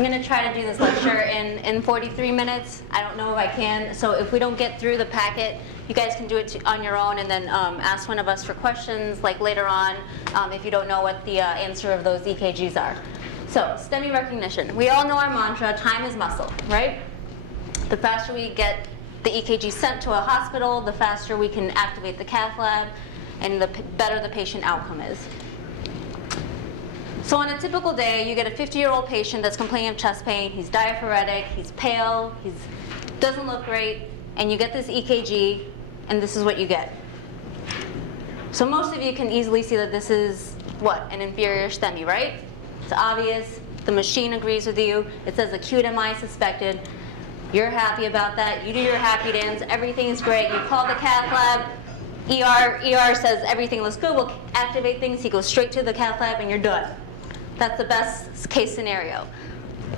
I'm going to try to do this lecture in 43 minutes. I don't know if I can. So if we don't get through the packet, you guys can do it on your own and then ask one of us for questions like later on if you don't know what the answer of those EKGs are. So STEMI recognition. We all know our mantra, time is muscle, right? The faster we get the EKG sent to a hospital, the faster we can activate the cath lab, and the better the patient outcome is. So on a typical day, you get a 50-year-old patient that's complaining of chest pain. He's diaphoretic, he's pale, he doesn't look great, and you get this EKG, and this is what you get. So most of you can easily see that this is, what, an inferior STEMI, right? It's obvious. The machine agrees with you. It says acute MI suspected. You're happy about that. You do your happy dance. Everything's great. You call the cath lab. ER says everything looks good. We'll activate things. He goes straight to the cath lab, and you're done. That's the best case scenario.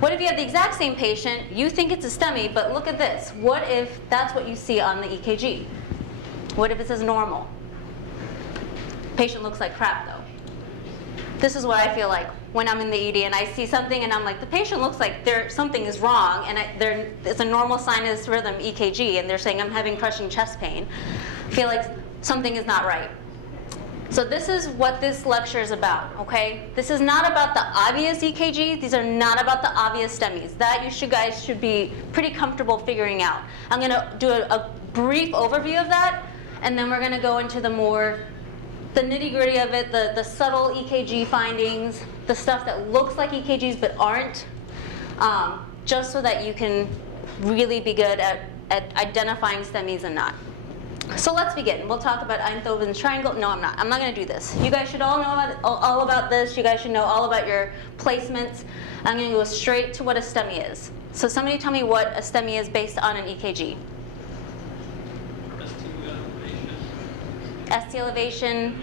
What if you have the exact same patient, you think it's a STEMI, but look at this. What if that's what you see on the EKG? What if it says normal? Patient looks like crap, though. This is what I feel like when I'm in the ED and I see something and I'm like, the patient looks like something is wrong, and it's a normal sinus rhythm EKG, and they're saying I'm having crushing chest pain. I feel like something is not right. So this is what this lecture is about, okay? This is not about the obvious EKG. These are not about the obvious STEMIs. That you guys should be pretty comfortable figuring out. I'm going to do a brief overview of that, and then we're going to go into the nitty-gritty of it, the subtle EKG findings, the stuff that looks like EKGs but aren't, just so that you can really be good at identifying STEMIs and not. So let's begin. We'll talk about Einthoven's triangle. No, I'm not. I'm not going to do this. You guys should all know all about this. You guys should know all about your placements. I'm going to go straight to what a STEMI is. So somebody tell me what a STEMI is based on an EKG. ST elevation.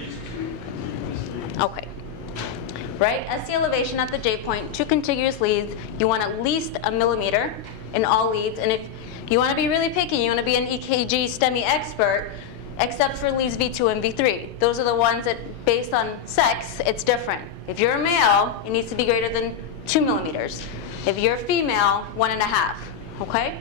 Okay. Right? ST elevation at the J point, 2 contiguous leads. You want at least 1 millimeter in all leads. And if you want to be really picky, you want to be an EKG STEMI expert, except for leads V2 and V3. Those are the ones that, based on sex, it's different. If you're a male, it needs to be greater than 2 millimeters. If you're a female, 1.5, okay?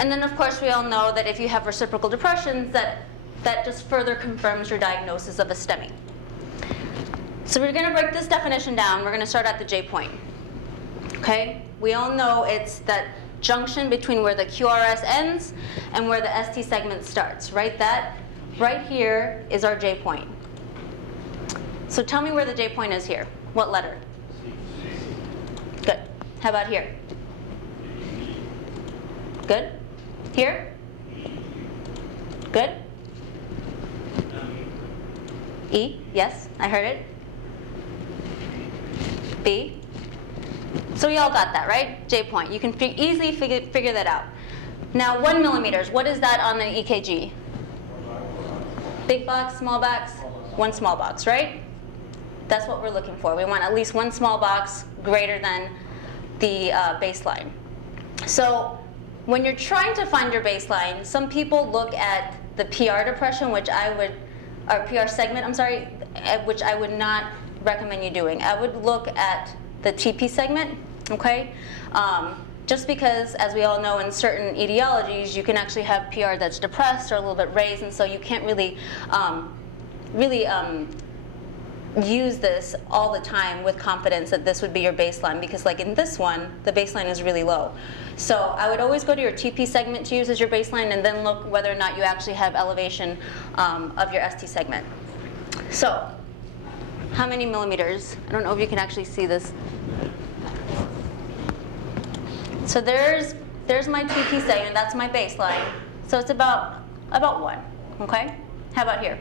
And then, of course, we all know that if you have reciprocal depressions, that just further confirms your diagnosis of a STEMI. So we're going to break this definition down. We're going to start at the J point, okay? We all know it's that junction between where the QRS ends and where the ST segment starts, right? That right here is our J point. So tell me where the J point is here. What letter? Good. How about here? Good. Here? Good. E? Yes, I heard it. B? So we all got that, right? J point. You can easily figure that out. Now, 1 millimeters. What is that on the EKG? Big box, small box? 1 small box, right? That's what we're looking for. We want at least 1 small box greater than the baseline. So when you're trying to find your baseline, some people look at the PR depression, or PR segment, I'm sorry, which I would not recommend you doing. I would look at the TP segment, okay? Just because, as we all know, in certain etiologies, you can actually have PR that's depressed or a little bit raised, and so you can't really, use this all the time with confidence that this would be your baseline, because like in this one, the baseline is really low. So I would always go to your TP segment to use as your baseline, and then look whether or not you actually have elevation of your ST segment. So how many millimeters? I don't know if you can actually see this. So there's my TP segment. That's my baseline. So it's about 1. Okay. How about here?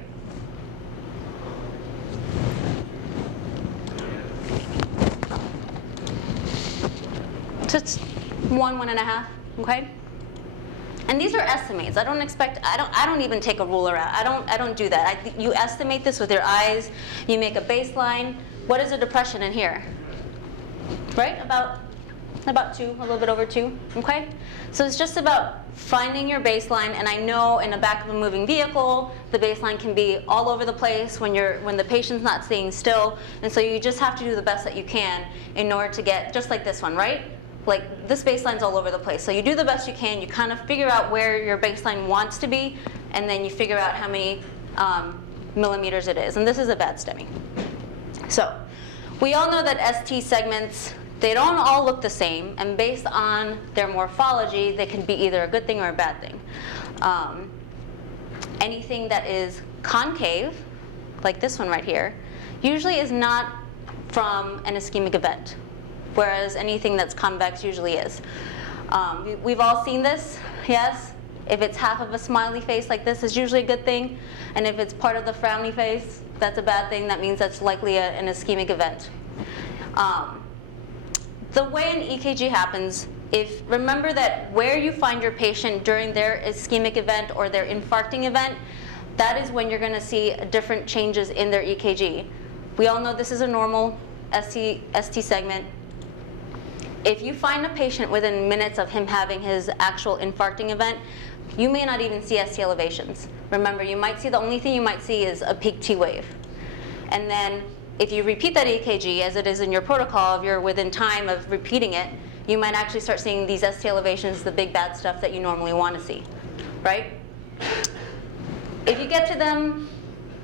So it's 1.5. Okay. And these are estimates. I don't even take a ruler out. I don't do that. You estimate this with your eyes. You make a baseline. What is the depression in here? Right? About about 2, a little bit over 2, okay? So it's just about finding your baseline, and I know in the back of a moving vehicle, the baseline can be all over the place when the patient's not staying still, and so you just have to do the best that you can in order to get, just like this one, right? Like this baseline's all over the place. So you do the best you can, you kind of figure out where your baseline wants to be, and then you figure out how many millimeters it is, and this is a bad STEMI. So we all know that ST segments, they don't all look the same, and based on their morphology, they can be either a good thing or a bad thing. Anything that is concave, like this one right here, usually is not from an ischemic event, whereas anything that's convex usually is. We've all seen this, yes? If it's half of a smiley face like this, is usually a good thing, and if it's part of the frowny face, that's a bad thing. That means that's likely an ischemic event. The way an EKG happens, remember that where you find your patient during their ischemic event or their infarcting event, that is when you're going to see different changes in their EKG. We all know this is a normal ST segment. If you find a patient within minutes of him having his actual infarcting event, you may not even see ST elevations. Remember, the only thing you might see is a peak T wave. And then if you repeat that EKG, as it is in your protocol, if you're within time of repeating it, you might actually start seeing these ST elevations, the big bad stuff that you normally want to see, right? If you get to them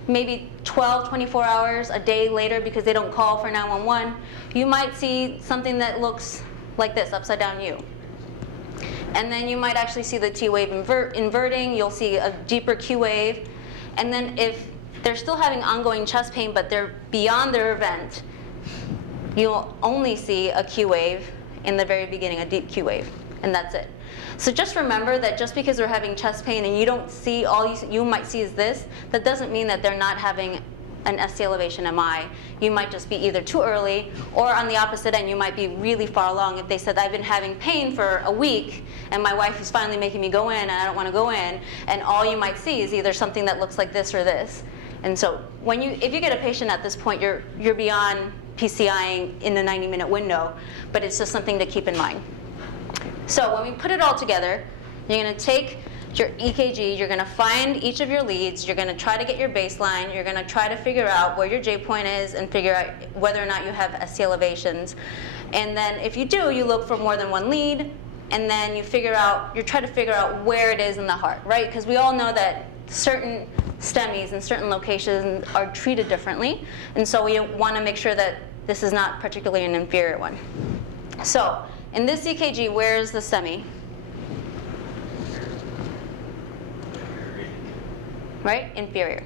maybe 12, 24 hours, a day later because they don't call for 911, you might see something that looks like this, upside down U. And then you might actually see the T wave inverting, you'll see a deeper Q wave, and then if they're still having ongoing chest pain but they're beyond their event, you'll only see a Q wave in the very beginning, a deep Q wave, and that's it. So just remember that just because they're having chest pain and you don't see, all you might see is this, that doesn't mean that they're not having an ST elevation MI. You might just be either too early, or on the opposite end, you might be really far along. If they said, I've been having pain for a week, and my wife is finally making me go in, and I don't want to go in, and all you might see is either something that looks like this or this. And so if you get a patient at this point, you're beyond PCIing in the 90-minute window, but it's just something to keep in mind. So when we put it all together, you're going to take your EKG, you're going to find each of your leads, you're going to try to get your baseline, you're going to try to figure out where your J point is and figure out whether or not you have ST elevations. And then if you do, you look for more than one lead, and then you try to figure out where it is in the heart, right? Because we all know that certain STEMIs in certain locations are treated differently, and so we want to make sure that this is not particularly an inferior one. So in this EKG, where is the STEMI? Right? Inferior.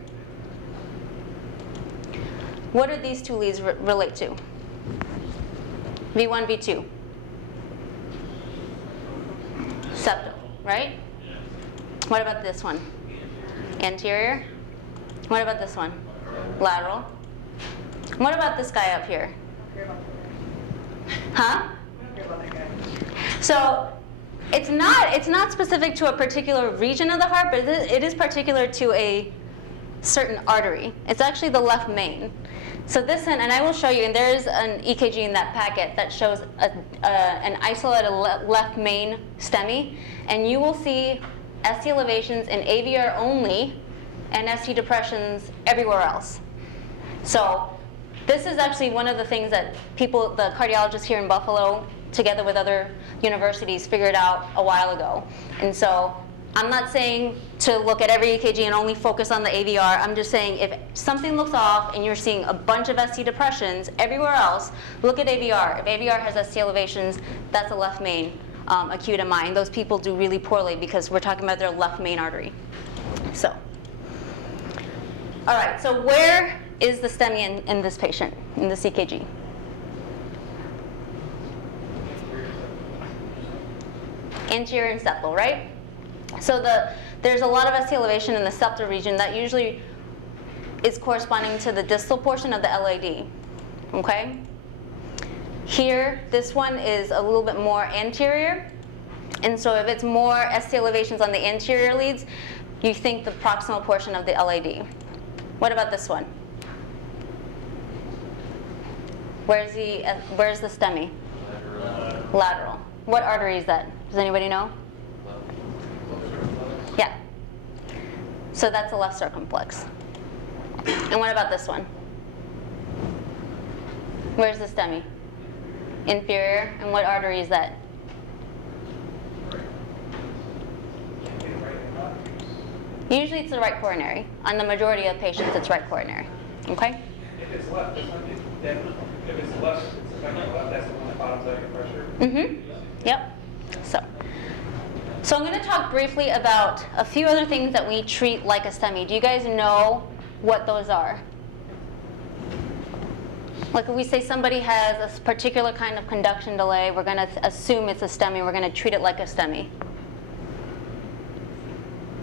What do these two leads relate to? V1, V2. Septal, right? What about this one? Anterior. What about this one? Lateral. What about this guy up here? Huh? So it's not specific to a particular region of the heart, but it is particular to a certain artery. It's actually the left main. So this one, and I will show you, and there's an EKG in that packet that shows an isolated left main STEMI, and you will see ST elevations in AVR only and ST depressions everywhere else. So this is actually one of the things that the cardiologists here in Buffalo, together with other universities, figured out a while ago. And so I'm not saying to look at every EKG and only focus on the AVR. I'm just saying if something looks off and you're seeing a bunch of ST depressions everywhere else, look at AVR. If AVR has ST elevations, that's a left main acute MI. And those people do really poorly because we're talking about their left main artery. So, all right, so where is the STEMI in this patient, in this EKG? Anterior and septal, right? So there's a lot of ST elevation in the septal region that usually is corresponding to the distal portion of the LAD, okay? Here, this one is a little bit more anterior, and so if it's more ST elevations on the anterior leads, you think the proximal portion of the LAD. What about this one? Where's the STEMI? Lateral. What artery is that? Does anybody know? Yeah. So that's the left circumflex. And what about this one? Where's the STEMI? Inferior. And what artery is that? Usually it's the right coronary. On the majority of patients, it's right coronary. Okay? If it's left, if it's left, it's affecting left, that's the one that bottoms out your pressure? Mm-hmm. Yep. So I'm going to talk briefly about a few other things that we treat like a STEMI. Do you guys know what those are? Like if we say somebody has a particular kind of conduction delay, we're going to assume it's a STEMI. We're going to treat it like a STEMI.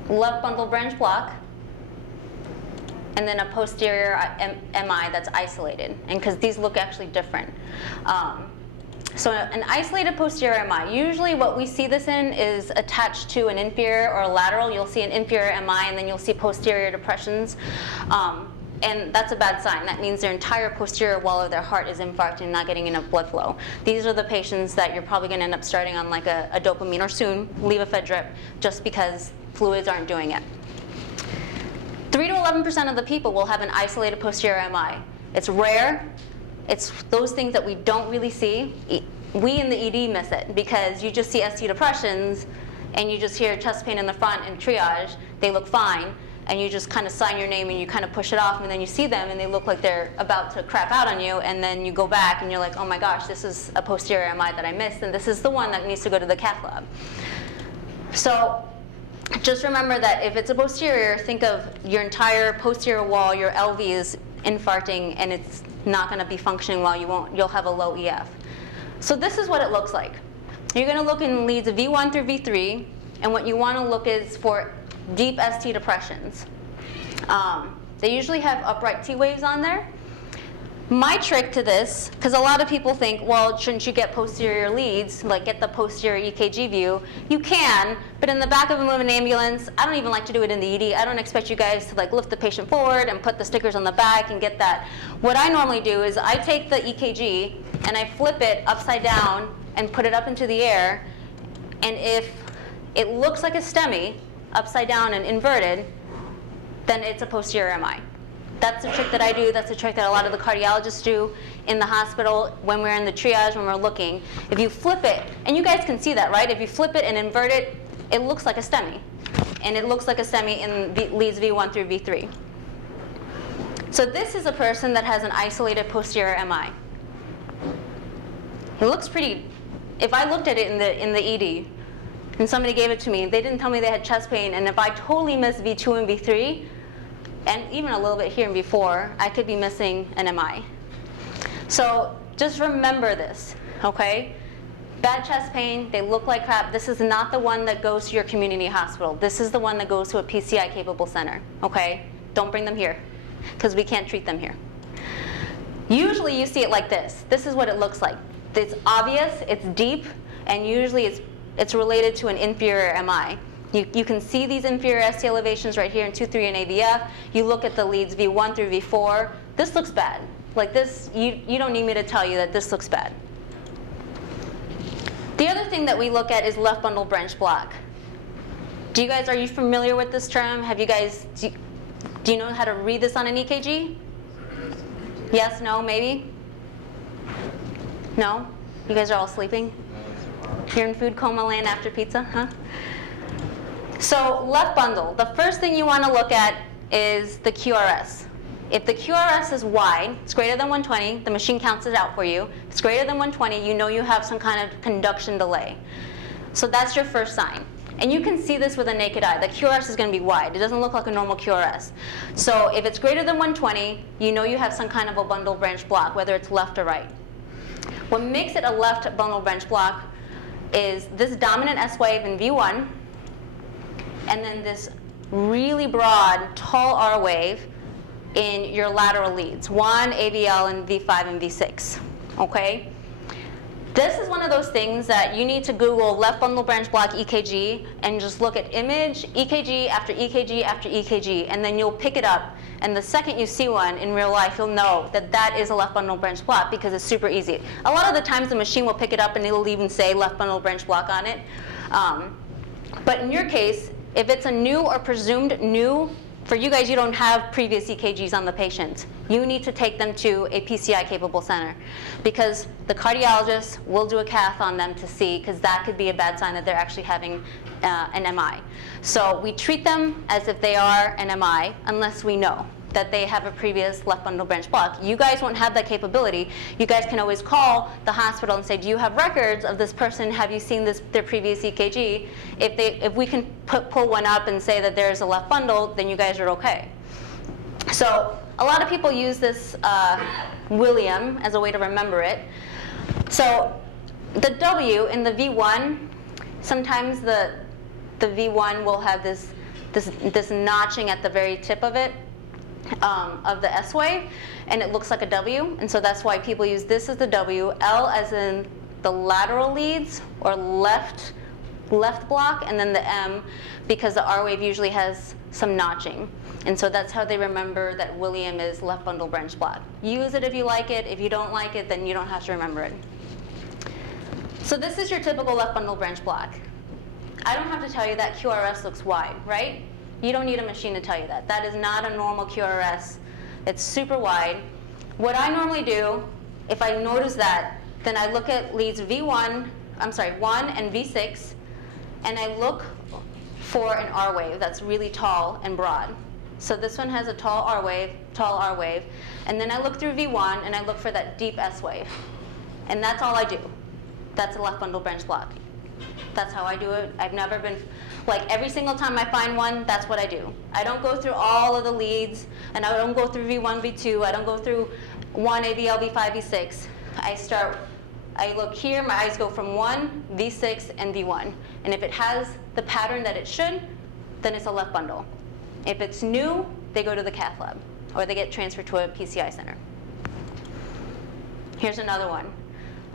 Left bundle branch block, and then a posterior MI that's isolated, and because these look actually different. So an isolated posterior MI, usually what we see this in is attached to an inferior or a lateral. You'll see an inferior MI, and then you'll see posterior depressions. And that's a bad sign. That means their entire posterior wall of their heart is infarcting and not getting enough blood flow. These are the patients that you're probably going to end up starting on like a dopamine or soon levophed drip just because fluids aren't doing it. 3 to 11% of the people will have an isolated posterior MI. It's rare. It's those things that we don't really see. We in the ED miss it because you just see ST depressions and you just hear chest pain in the front and triage. They look fine. And you just kind of sign your name and you kind of push it off, and then you see them and they look like they're about to crap out on you, and then you go back and you're like, oh my gosh, this is a posterior MI that I missed, and this is the one that needs to go to the cath lab. So just remember that if it's a posterior, think of your entire posterior wall, your LV is infarcting and it's not going to be functioning well. You'll have a low EF. So this is what it looks like. You're going to look in leads V1 through V3, and what you want to look is for deep ST depressions. They usually have upright T waves on there. My trick to this, because a lot of people think, well, shouldn't you get posterior leads, like get the posterior EKG view? You can, but in the back of a moving ambulance, I don't even like to do it in the ED. I don't expect you guys to like lift the patient forward and put the stickers on the back and get that. What I normally do is I take the EKG and I flip it upside down and put it up into the air, and if it looks like a STEMI, upside down and inverted, then it's a posterior MI. That's the trick that I do. That's the trick that a lot of the cardiologists do in the hospital when we're in the triage, when we're looking. If you flip it, and you guys can see that, right? If you flip it and invert it, it looks like a STEMI. And it looks like a STEMI in leads V1 through V3. So this is a person that has an isolated posterior MI. It looks pretty, if I looked at it in the ED, and somebody gave it to me, they didn't tell me they had chest pain, and if I totally miss V2 and V3, and even a little bit here in V4, I could be missing an MI. So just remember this, okay? Bad chest pain, they look like crap. This is not the one that goes to your community hospital. This is the one that goes to a PCI-capable center, okay? Don't bring them here, because we can't treat them here. Usually you see it like this. This is what it looks like. It's obvious, it's deep, and usually it's related to an inferior MI. You can see these inferior ST elevations right here in 2, 3, and AVF. You look at the leads V1 through V4. This looks bad. Like this, you don't need me to tell you that this looks bad. The other thing that we look at is left bundle branch block. Are you familiar with this term? Have you guys, do you know how to read this on an EKG? Yes, no, maybe? No? You guys are all sleeping? You're in food coma land after pizza, huh? So left bundle, the first thing you want to look at is the QRS. If the QRS is wide, it's greater than 120, the machine counts it out for you. If it's greater than 120, you know you have some kind of conduction delay. So that's your first sign. And you can see this with a naked eye. The QRS is going to be wide. It doesn't look like a normal QRS. So if it's greater than 120, you know you have some kind of a bundle branch block, whether it's left or right. What makes it a left bundle branch block is this dominant S wave in V1, and then this really broad, tall R wave in your lateral leads, 1, AVL, and V5 and V6, okay? This is one of those things that you need to Google left bundle branch block EKG and just look at image, EKG after EKG after EKG, and then you'll pick it up. And the second you see one in real life, you'll know that that is a left bundle branch block because it's super easy. A lot of the times the machine will pick it up and it'll even say left bundle branch block on it. But in your case, if it's a new or presumed new, for you guys, you don't have previous EKGs on the patient. You need to take them to a PCI-capable center because the cardiologist will do a cath on them to see, because that could be a bad sign that they're actually having an MI. So we treat them as if they are an MI unless we know that they have a previous left bundle branch block. You guys won't have that capability. You guys can always call the hospital and say, do you have records of this person? Have you seen their previous EKG? If we can pull one up and say that there's a left bundle, then you guys are okay. So a lot of people use this William as a way to remember it. So the W in the V1, sometimes the V1 will have this notching at the very tip of it. Of the S wave, and it looks like a W, and so that's why people use this as the W, L as in the lateral leads or left block, and then the M because the R wave usually has some notching, and so that's how they remember that William is left bundle branch block. Use it if you like it. If you don't like it, then you don't have to remember it. So this is your typical left bundle branch block. I don't have to tell you that QRS looks wide, right? You don't need a machine to tell you that. That is not a normal QRS. It's super wide. What I normally do, if I notice that, then I look at leads 1 and V6, and I look for an R wave that's really tall and broad. So this one has a tall R wave, and then I look through V1 and I look for that deep S wave. And that's all I do. That's a left bundle branch block. That's how I do it. I've never been, like every single time I find one, that's what I do. I don't go through all of the leads, and I don't go through V1, V2, I don't go through 1, AVL, V5, V6. I look here, my eyes go from 1, V6, and V1. And if it has the pattern that it should, then it's a left bundle. If it's new, they go to the cath lab, or they get transferred to a PCI center. Here's another one.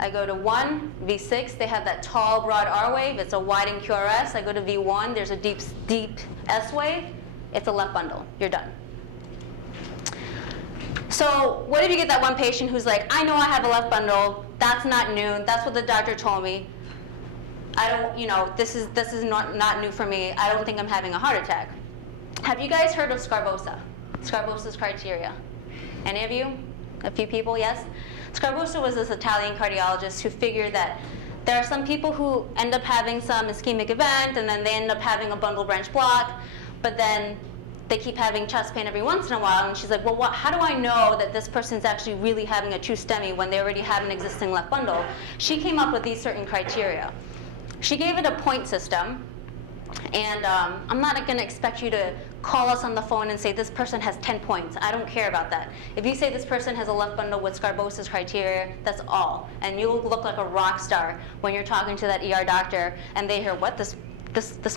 I go to 1, V6, they have that tall, broad R wave. It's a widened QRS. I go to V1, there's a deep S wave. It's a left bundle. You're done. So what if you get that one patient who's like, I know I have a left bundle. That's not new. That's what the doctor told me. I don't, this is not new for me. I don't think I'm having a heart attack. Have you guys heard of Scarbosa? Scarbosa's criteria. Any of you? A few people, yes? Scarbosa was this Italian cardiologist who figured that there are some people who end up having some ischemic event, and then they end up having a bundle branch block, but then they keep having chest pain every once in a while. And she's like, well, how do I know that this person's actually really having a true STEMI when they already have an existing left bundle? She came up with these certain criteria. She gave it a point system. And I'm not going to expect you to call us on the phone and say this person has 10 points. I don't care about that. If you say this person has a left bundle with Scarbosa's criteria, that's all. And you'll look like a rock star when you're talking to that ER doctor and they hear, what, this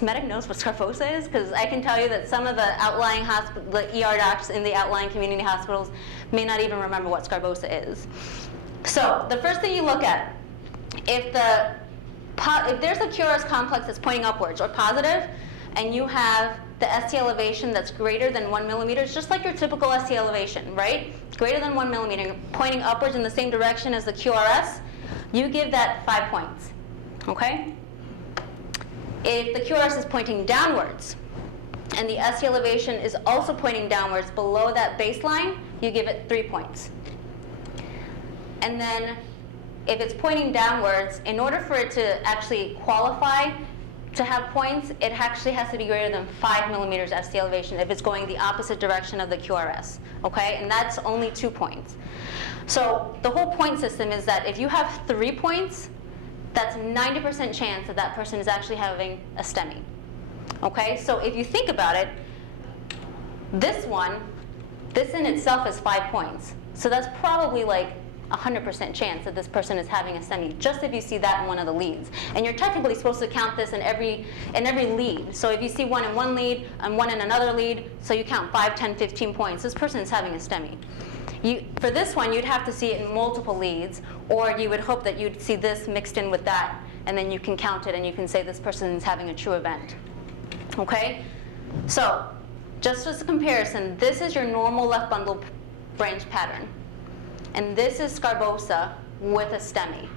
medic knows what Scarbosa is? Because I can tell you that some of the outlying the ER docs in the outlying community hospitals may not even remember what Scarbosa is. So the first thing you look at, if there's a QRS complex that's pointing upwards or positive, and you have the ST elevation that's greater than 1 millimeter, it's just like your typical ST elevation, right? Greater than 1 millimeter, pointing upwards in the same direction as the QRS, you give that 5 points, okay? If the QRS is pointing downwards, and the ST elevation is also pointing downwards below that baseline, you give it 3 points. And then if it's pointing downwards, in order for it to actually qualify to have points, it actually has to be greater than 5 millimeters ST elevation if it's going the opposite direction of the QRS, okay? And that's only 2 points. So the whole point system is that if you have 3 points, that's 90% chance that that person is actually having a STEMI, okay? So if you think about it, this in itself is 5 points. So that's probably like 100% chance that this person is having a STEMI, just if you see that in one of the leads. And you're technically supposed to count this in every lead. So if you see one in one lead and one in another lead, so you count 5, 10, 15 points, this person is having a STEMI. For this one, you'd have to see it in multiple leads, or you would hope that you'd see this mixed in with that, and then you can count it and you can say this person is having a true event. Okay? So, just as a comparison, this is your normal left bundle branch pattern. And this is scarbosa with a STEMI.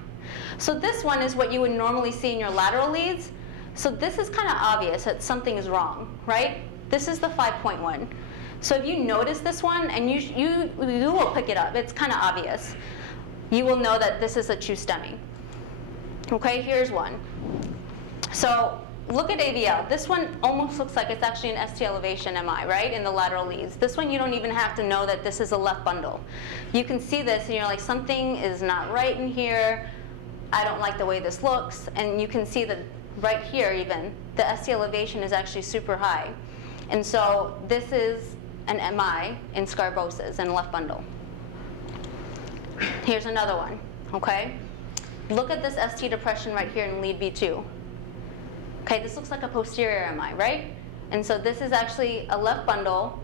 So this one is what you would normally see in your lateral leads. So this is kind of obvious that something is wrong, right? This is the 5.1. So if you notice this one, and you will pick it up, it's kind of obvious. You will know that this is a true STEMI. Okay, here's one. So look at AVL. This one almost looks like it's actually an ST elevation MI, right, in the lateral leads. This one you don't even have to know that this is a left bundle. You can see this and you're like, something is not right in here. I don't like the way this looks. And you can see that right here even, the ST elevation is actually super high. And so this is an MI in scarbosis and left bundle. Here's another one, okay? Look at this ST depression right here in lead V2. Okay, this looks like a posterior MI, right? And so this is actually a left bundle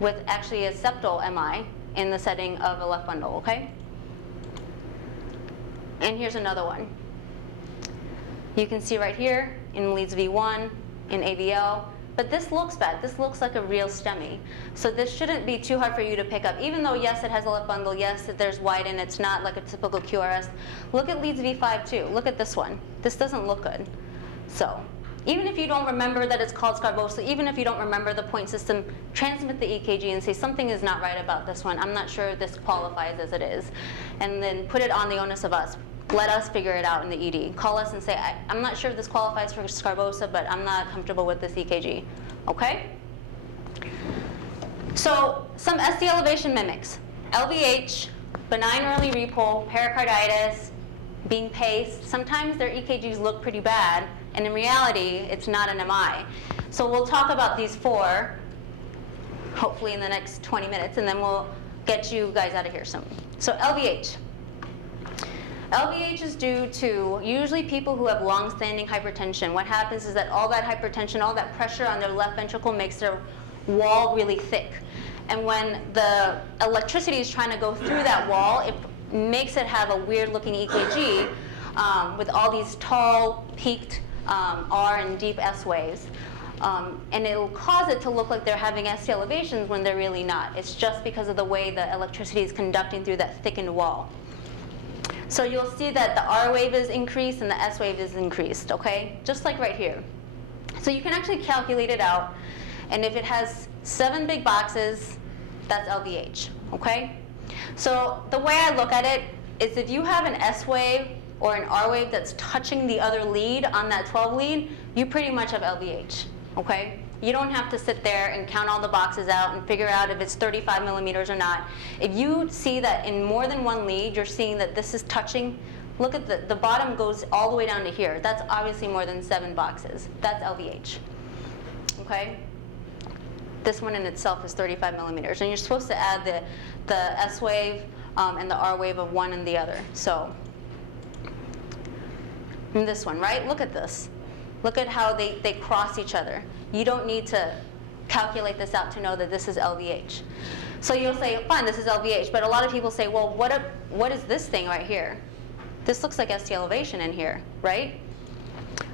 with actually a septal MI in the setting of a left bundle, okay? And here's another one. You can see right here in leads V1, in AVL, but this looks bad. This looks like a real STEMI. So this shouldn't be too hard for you to pick up. Even though, yes, it has a left bundle, yes, there's white and it's not like a typical QRS. Look at leads V5 too. Look at this one. This doesn't look good. So even if you don't remember that it's called scarbosa, even if you don't remember the point system, transmit the EKG and say something is not right about this one. I'm not sure if this qualifies as it is. And then put it on the onus of us. Let us figure it out in the ED. Call us and say, I'm not sure if this qualifies for scarbosa, but I'm not comfortable with this EKG. Okay? So some ST elevation mimics. LVH, benign early repole, pericarditis, being paced. Sometimes their EKGs look pretty bad, and in reality, it's not an MI. So we'll talk about these four, hopefully in the next 20 minutes, and then we'll get you guys out of here soon. So LVH. LVH is due to usually people who have long-standing hypertension. What happens is that all that hypertension, all that pressure on their left ventricle makes their wall really thick. And when the electricity is trying to go through that wall, it makes it have a weird-looking EKG with all these tall, peaked R and deep S waves. And it'll cause it to look like they're having ST elevations when they're really not. It's just because of the way the electricity is conducting through that thickened wall. So you'll see that the R wave is increased and the S wave is increased, okay? Just like right here. So you can actually calculate it out, and if it has 7 big boxes, that's LVH, okay? So the way I look at it is if you have an S wave or an R wave that's touching the other lead on that 12 lead, you pretty much have LVH, okay? You don't have to sit there and count all the boxes out and figure out if it's 35 millimeters or not. If you see that in more than one lead, you're seeing that this is touching, look at the bottom goes all the way down to here. That's obviously more than 7 boxes. That's LVH, okay? This one in itself is 35 millimeters. And you're supposed to add the S wave and the R wave of one and the other. So, and this one, right? Look at this. Look at how they cross each other. You don't need to calculate this out to know that this is LVH. So you'll say, fine, this is LVH. But a lot of people say, well, what is this thing right here? This looks like ST elevation in here, right?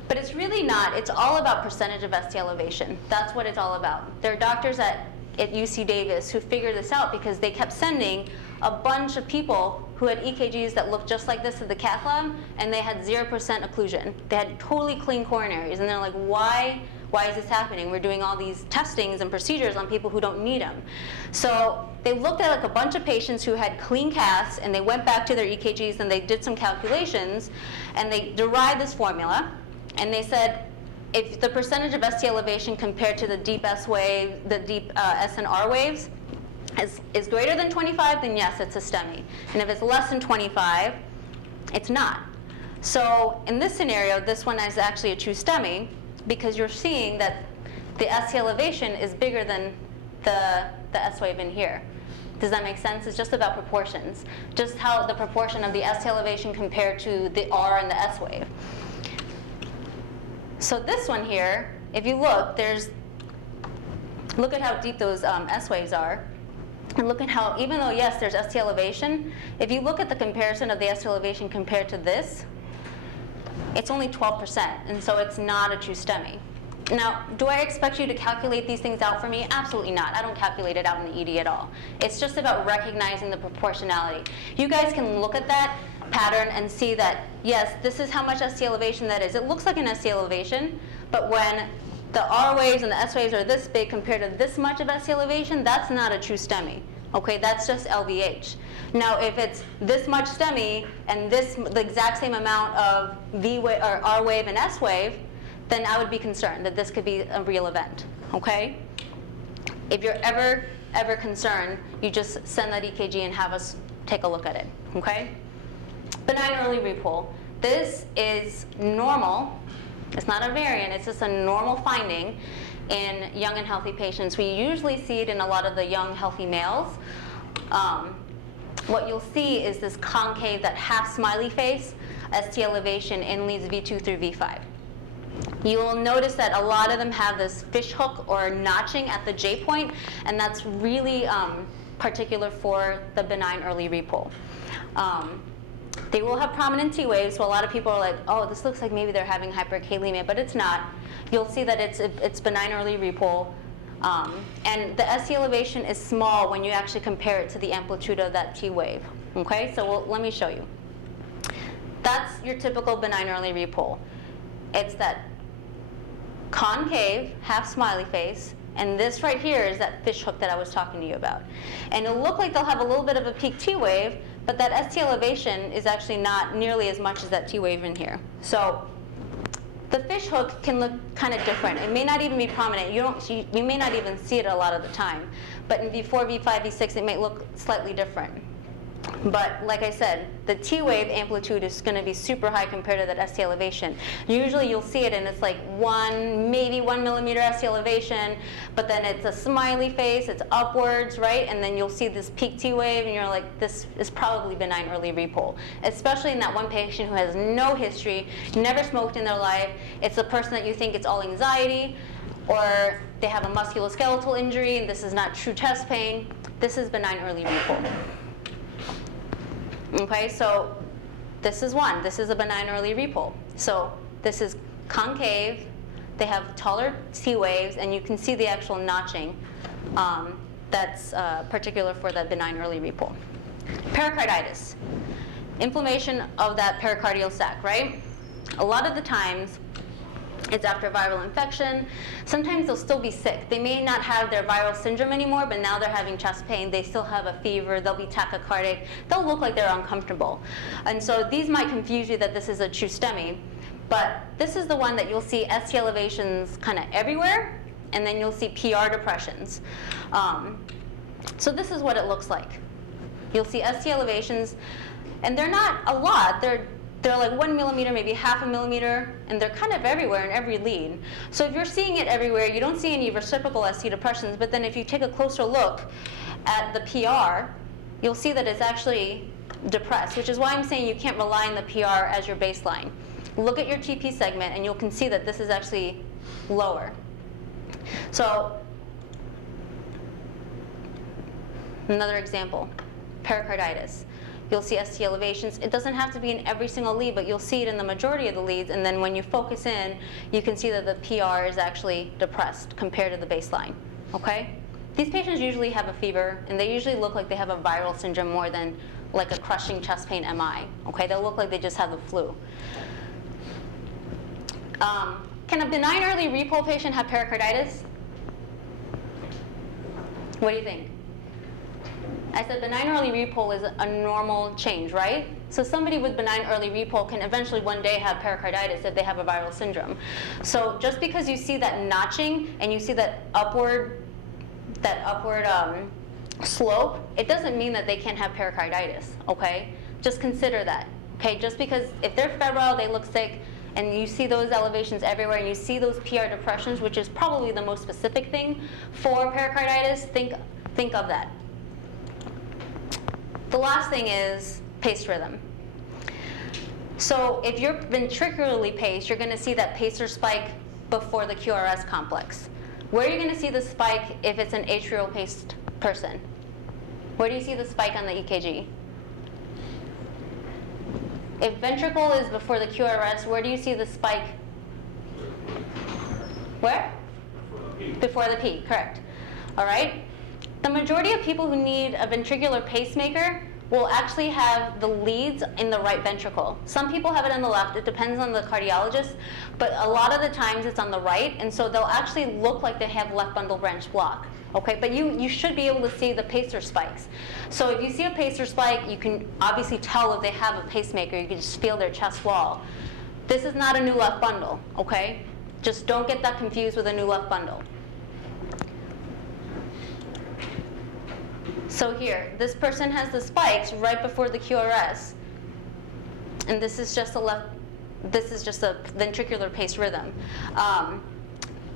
But it's really not. It's all about percentage of ST elevation. That's what it's all about. There are doctors at UC Davis who figured this out because they kept sending a bunch of people who had EKGs that looked just like this to the cath lab, and they had 0% occlusion. They had totally clean coronaries, and they're like, why is this happening? We're doing all these testings and procedures on people who don't need them. So they looked at like a bunch of patients who had clean caths, and they went back to their EKGs and they did some calculations, and they derived this formula, and they said, if the percentage of ST elevation compared to the deep S wave, the deep S and R waves, is greater than 25, then yes, it's a STEMI. And if it's less than 25, it's not. So in this scenario, this one is actually a true STEMI because you're seeing that the ST elevation is bigger than the S wave in here. Does that make sense? It's just about proportions. Just how the proportion of the ST elevation compared to the R and the S wave. So this one here, if you look, look at how deep those S waves are. And look at how, even though, yes, there's ST elevation, if you look at the comparison of the ST elevation compared to this, it's only 12%, and so it's not a true STEMI. Now, do I expect you to calculate these things out for me? Absolutely not. I don't calculate it out in the ED at all. It's just about recognizing the proportionality. You guys can look at that pattern and see that, yes, this is how much ST elevation that is. It looks like an ST elevation, but when the R waves and the S waves are this big compared to this much of ST elevation, that's not a true STEMI. Okay, that's just LVH. Now, if it's this much STEMI and the exact same amount of V wave or R wave and S wave, then I would be concerned that this could be a real event. Okay? If you're ever concerned, you just send that EKG and have us take a look at it. Okay? Benign early repull. This is normal. It's not a variant, it's just a normal finding in young and healthy patients. We usually see it in a lot of the young, healthy males. What you'll see is this concave, that half smiley face, ST elevation in leads V2 through V5. You will notice that a lot of them have this fish hook or notching at the J point, and that's really particular for the benign early repull. They will have prominent T waves, so a lot of people are like, oh, this looks like maybe they're having hyperkalemia, but it's not. You'll see that it's benign early repull. And the ST elevation is small when you actually compare it to the amplitude of that T wave. Okay, so let me show you. That's your typical benign early repull. It's that concave, half smiley face, and this right here is that fish hook that I was talking to you about. And it'll look like they'll have a little bit of a peak T wave, but that ST elevation is actually not nearly as much as that T wave in here. So the fish hook can look kind of different. It may not even be prominent. You may not even see it a lot of the time. But in V4, V5, V6, it may look slightly different. But like I said, the T wave amplitude is going to be super high compared to that ST elevation. Usually you'll see it and it's like maybe 1 millimeter ST elevation, but then it's a smiley face, it's upwards, right? And then you'll see this peak T wave and you're like, this is probably benign early repull. Especially in that one patient who has no history, never smoked in their life. It's a person that you think it's all anxiety, or they have a musculoskeletal injury and this is not true chest pain. This is benign early repull. Okay, so this is one. This is a benign early repull. So this is concave. They have taller T waves, and you can see the actual notching that's particular for that benign early repull. Pericarditis. Inflammation of that pericardial sac, right? A lot of the times, it's after viral infection. Sometimes they'll still be sick. They may not have their viral syndrome anymore, but now they're having chest pain. They still have a fever. They'll be tachycardic. They'll look like they're uncomfortable. And so these might confuse you that this is a true STEMI, but this is the one that you'll see ST elevations kind of everywhere, and then you'll see PR depressions. So this is what it looks like. You'll see ST elevations, and they're not a lot. They're like 1 millimeter, maybe half a millimeter, and they're kind of everywhere in every lead. So if you're seeing it everywhere, you don't see any reciprocal ST depressions, but then if you take a closer look at the PR, you'll see that it's actually depressed, which is why I'm saying you can't rely on the PR as your baseline. Look at your TP segment, and you can see that this is actually lower. So another example, pericarditis. You'll see ST elevations. It doesn't have to be in every single lead, but you'll see it in the majority of the leads, and then when you focus in, you can see that the PR is actually depressed compared to the baseline, okay? These patients usually have a fever, and they usually look like they have a viral syndrome more than like a crushing chest pain MI, okay? They'll look like they just have the flu. Can a benign early repull patient have pericarditis? What do you think? I said benign early repull is a normal change, right? So somebody with benign early repull can eventually one day have pericarditis if they have a viral syndrome. So just because you see that notching and you see that upward slope, it doesn't mean that they can't have pericarditis, okay? Just consider that, okay? Just because if they're febrile, they look sick, and you see those elevations everywhere, and you see those PR depressions, which is probably the most specific thing for pericarditis, think of that. The last thing is pace rhythm. So if you're ventricularly paced, you're going to see that pacer spike before the QRS complex. Where are you going to see the spike if it's an atrial paced person? Where do you see the spike on the EKG? If ventricle is before the QRS, where do you see the spike? Where? Before the P, correct. All right? The majority of people who need a ventricular pacemaker will actually have the leads in the right ventricle. Some people have it on the left. It depends on the cardiologist. But a lot of the times it's on the right, and so they'll actually look like they have left bundle branch block. Okay, but you should be able to see the pacer spikes. So if you see a pacer spike, you can obviously tell if they have a pacemaker. You can just feel their chest wall. This is not a new left bundle, okay? Just don't get that confused with a new left bundle. So here, this person has the spikes right before the QRS, and this is just a ventricular pace rhythm.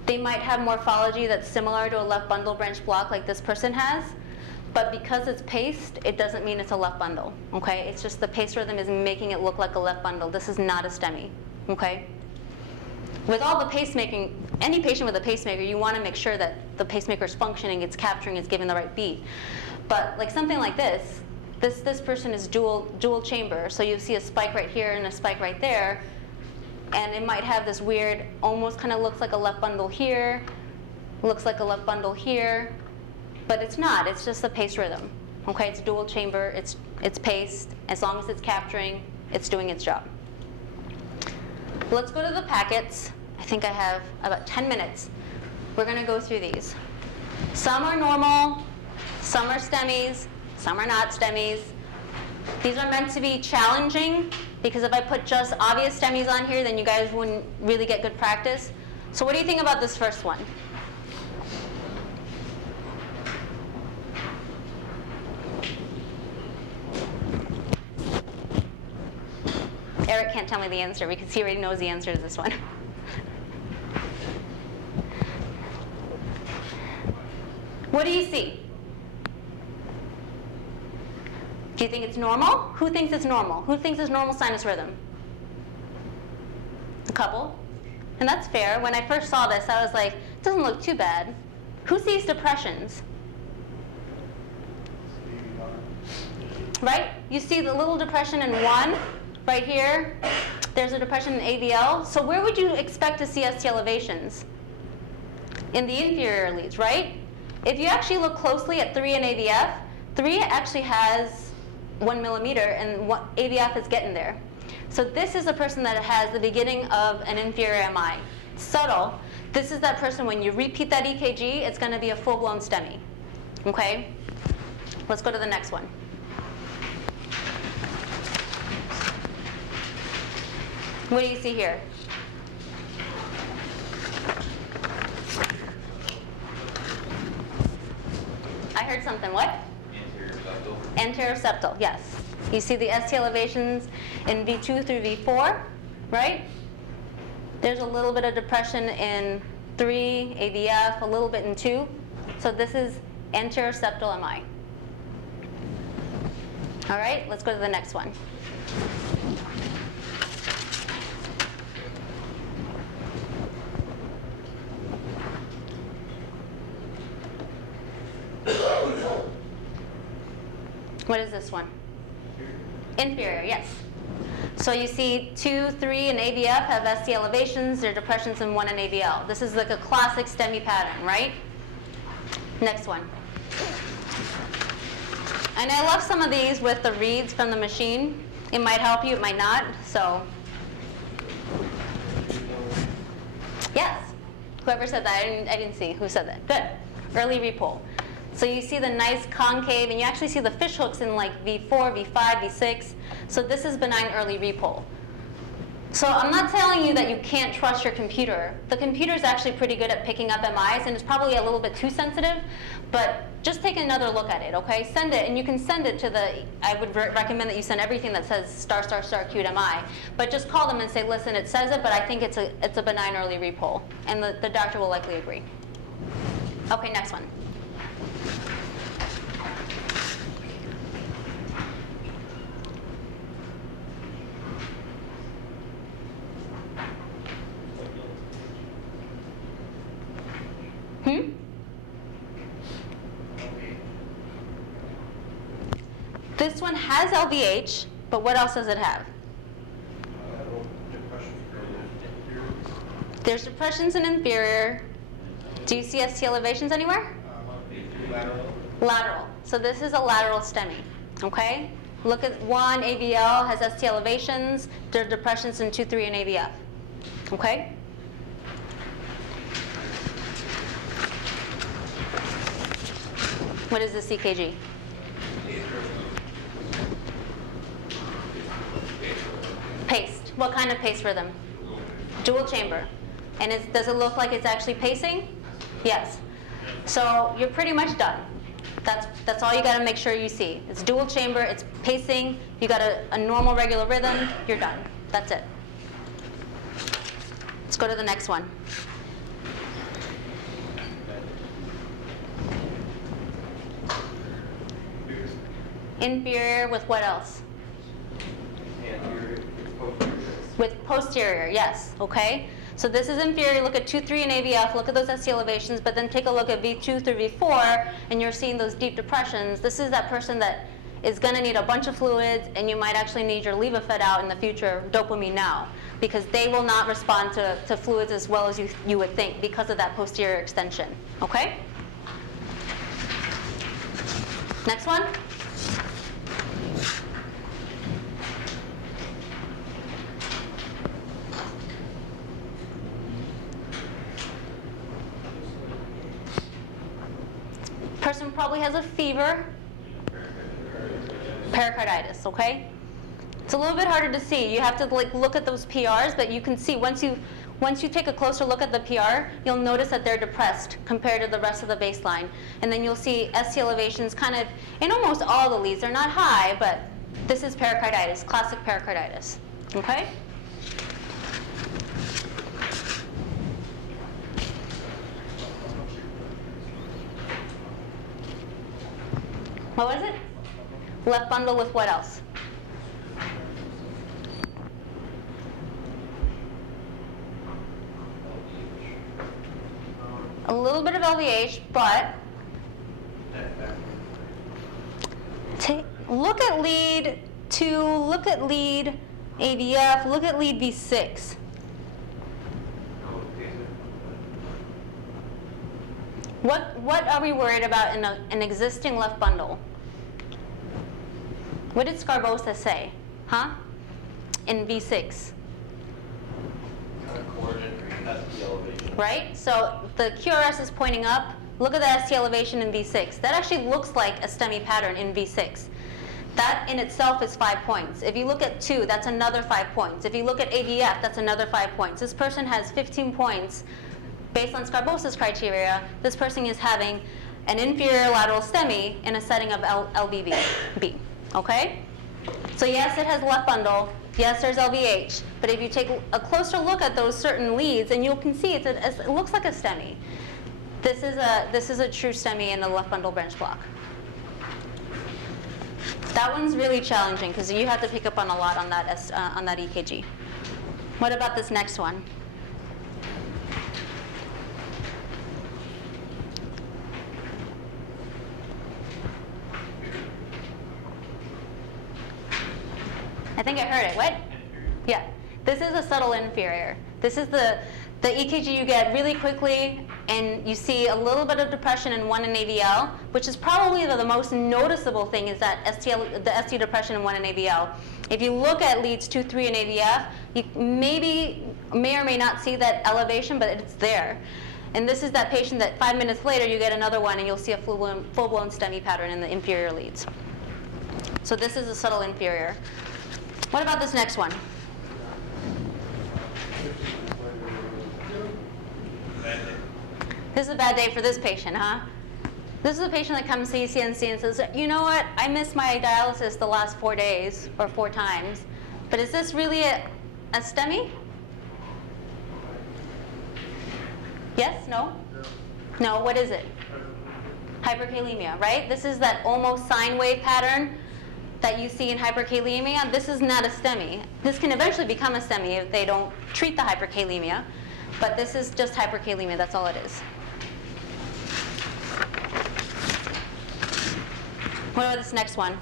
They might have morphology that's similar to a left bundle branch block like this person has, but because it's paced, it doesn't mean it's a left bundle, okay? It's just the pace rhythm is making it look like a left bundle. This is not a STEMI, okay? With all the pacemaking, any patient with a pacemaker, you want to make sure that the pacemaker is functioning, it's capturing, it's giving the right beat. But like something like this person is dual chamber, so you see a spike right here and a spike right there, and it might have this weird, almost kind of looks like a left bundle here, looks like a left bundle here, but it's not. It's just a pace rhythm. Okay, it's dual chamber. It's paced. As long as it's capturing, it's doing its job. Let's go to the packets. I think I have about 10 minutes. We're going to go through these. Some are normal. Some are STEMIs. Some are not STEMIs. These are meant to be challenging, because if I put just obvious STEMIs on here, then you guys wouldn't really get good practice. So what do you think about this first one? Eric can't tell me the answer because he already knows the answer to this one. What do you see? Do you think it's normal? Who thinks it's normal? Who thinks it's normal sinus rhythm? A couple. And that's fair. When I first saw this, I was like, it doesn't look too bad. Who sees depressions? Right? You see the little depression in 1 right here. There's a depression in AVL. So where would you expect to see ST elevations? In the inferior leads, right? If you actually look closely at 3 and AVF, 3 actually has 1 millimeter, and AVF is getting there. So this is a person that has the beginning of an inferior MI. Subtle. This is that person, when you repeat that EKG, it's going to be a full-blown STEMI. Okay? Let's go to the next one. What do you see here? I heard something. What? Anterior septal, yes. You see the ST elevations in V2 through V4, right? There's a little bit of depression in 3, AVF, a little bit in 2. So this is anterior septal MI. All right, let's go to the next one. What is this one? Inferior, yes. So you see 2, 3, and AVF have ST elevations. There are depressions in 1 and AVL. This is like a classic STEMI pattern, right? Next one. And I love some of these with the reads from the machine. It might help you, it might not. So, yes. Whoever said that, I didn't see. Who said that? Good. Early repull. So you see the nice concave, and you actually see the fish hooks in like V4, V5, V6. So this is benign early repull. So I'm not telling you that you can't trust your computer. The computer is actually pretty good at picking up MIs, and it's probably a little bit too sensitive, but just take another look at it, okay? Send it, and you can send it to the, I would recommend that you send everything that says star, star, star, acute MI, but just call them and say, listen, it says it, but I think it's a benign early repull, and the doctor will likely agree. Okay, next one. This one has LVH, but what else does it have? There's depressions in inferior. Do you see ST elevations anywhere? Lateral. So this is a lateral STEMI, okay? Look at 1 AVL has ST elevations. There are depressions in 2, 3, and AVF, okay? What is this EKG? Paced. What kind of pace rhythm? Dual chamber. And does it look like it's actually pacing? Yes. So you're pretty much done. That's all you got to make sure you see. It's dual chamber, it's pacing, you got a normal regular rhythm, you're done. That's it. Let's go to the next one. Inferior with what else? With posterior, yes, okay? So this is inferior, look at 2, 3 and AVF, look at those ST elevations, but then take a look at V2 through V4, and you're seeing those deep depressions. This is that person that is gonna need a bunch of fluids, and you might actually need your Levophed out in the future, dopamine now, because they will not respond to fluids as well as you would think because of that posterior extension, okay? Next one. Person probably has a fever, pericarditis, okay? It's a little bit harder to see. You have to look at those PRs, but you can see once you take a closer look at the PR, you'll notice that they're depressed compared to the rest of the baseline. And then you'll see ST elevations kind of in almost all the leads. They're not high, but this is pericarditis, classic pericarditis, okay? What was it? Left bundle with what else? A little bit of LVH, but look at lead 2, look at lead AVF, look at lead V6. What are we worried about in an existing left bundle? What did Scarbosa say? Huh? In V6. Right? So the QRS is pointing up. Look at the ST elevation in V6. That actually looks like a STEMI pattern in V6. That in itself is 5 points. If you look at 2, that's another 5 points. If you look at AVF, that's another 5 points. This person has 15 points. Based on Scarbosa's criteria, this person is having an inferior lateral STEMI in a setting of LVB, okay? So yes, it has left bundle. Yes, there's LVH. But if you take a closer look at those certain leads, and you can see it looks like a STEMI. This is a true STEMI in the left bundle branch block. That one's really challenging because you have to pick up on a lot on that EKG. What about this next one? I think I heard it. What? Yeah. This is a subtle inferior. This is the EKG you get really quickly, and you see a little bit of depression in 1 in AVL, which is probably the most noticeable thing is that the ST depression in 1 in AVL. If you look at leads 2, 3 in AVF, you may or may not see that elevation, but it's there. And this is that patient that 5 minutes later you get another one, and you'll see a full-blown STEMI pattern in the inferior leads. So this is a subtle inferior. What about this next one? This is a bad day for this patient, huh? This is a patient that comes to ECNC and says, you know what, I missed my dialysis the last 4 days, or 4 times, but is this really a STEMI? Yes? No? No, what is it? Hyperkalemia, right? This is that almost sine wave pattern that you see in hyperkalemia. This is not a STEMI. This can eventually become a STEMI if they don't treat the hyperkalemia, but this is just hyperkalemia, that's all it is. What about this next one?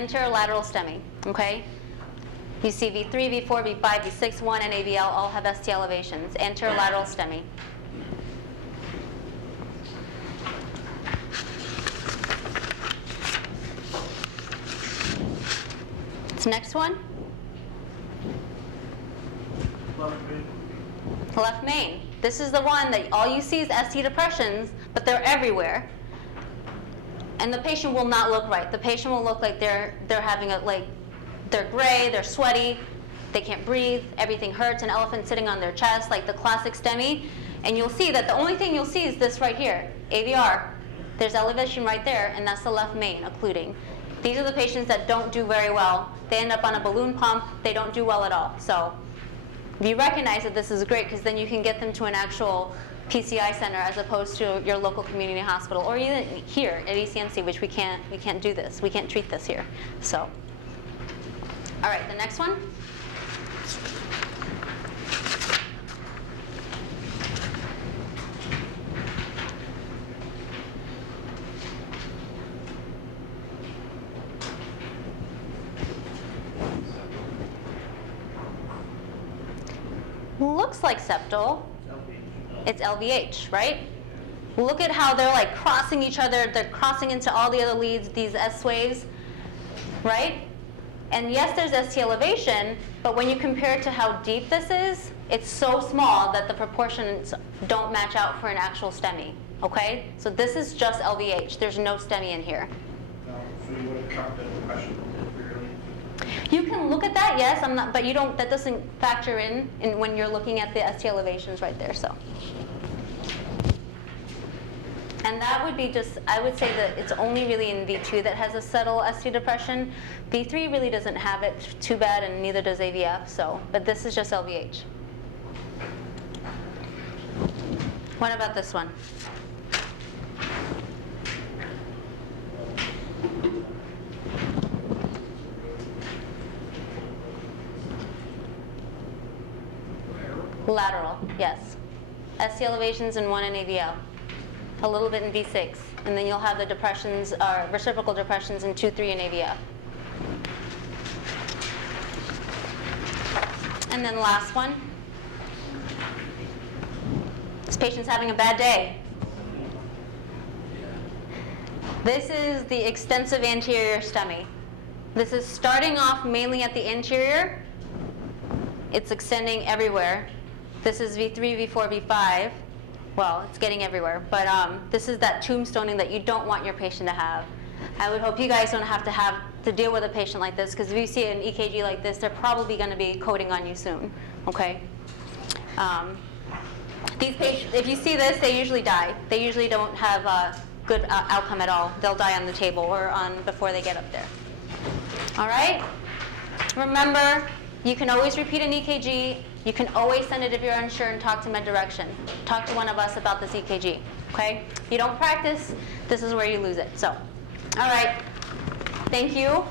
anterolateral STEMI, okay? You see V3, V4, V5, V6, 1, and AVL all have ST elevations. Anterolateral STEMI. This next one. Left main. This is the one that all you see is ST depressions, but they're everywhere. And the patient will not look right. The patient will look like they're having they're gray, they're sweaty, they can't breathe, everything hurts, an elephant sitting on their chest, like the classic STEMI. And you'll see that the only thing you'll see is this right here, AVR. There's elevation right there, and that's the left main occluding. These are the patients that don't do very well. They end up on a balloon pump. They don't do well at all. So if you recognize that, this is great, because then you can get them to an actual PCI center as opposed to your local community hospital, or even here at ECMC, which we can't do this. We can't treat this here. So, all right, the next one. Looks like septal. It's LVH, right? Look at how they're like crossing each other. They're crossing into all the other leads, these S waves, right? And yes, there's ST elevation, but when you compare it to how deep this is, it's so small that the proportions don't match out for an actual STEMI, okay? So this is just LVH. There's no STEMI in here. So you would have dropped the depression severely? You can look at that, yes, but you don't. That doesn't factor in when you're looking at the ST elevations right there. So, and that would be just. I would say that it's only really in V2 that has a subtle ST depression. V3 really doesn't have it too bad, and neither does AVF. So, but this is just LVH. What about this one? Lateral, yes. ST elevations in 1 and AVL. A little bit in V6. And then you'll have the depressions, reciprocal depressions in 2, 3, and AVL. And then last one. This patient's having a bad day. This is the extensive anterior STEMI. This is starting off mainly at the anterior. It's extending everywhere. This is V3, V4, V5. Well, it's getting everywhere. But this is that tombstoning that you don't want your patient to have. I would hope you guys don't have to deal with a patient like this, because if you see an EKG like this, they're probably going to be coding on you soon. Okay? These patients, if you see this, they usually die. They usually don't have a good outcome at all. They'll die on the table or before they get up there. All right? Remember, you can always repeat an EKG. You can always send it if you're unsure and talk to Med Direction. Talk to one of us about this EKG, okay? If you don't practice, this is where you lose it. So, all right, thank you.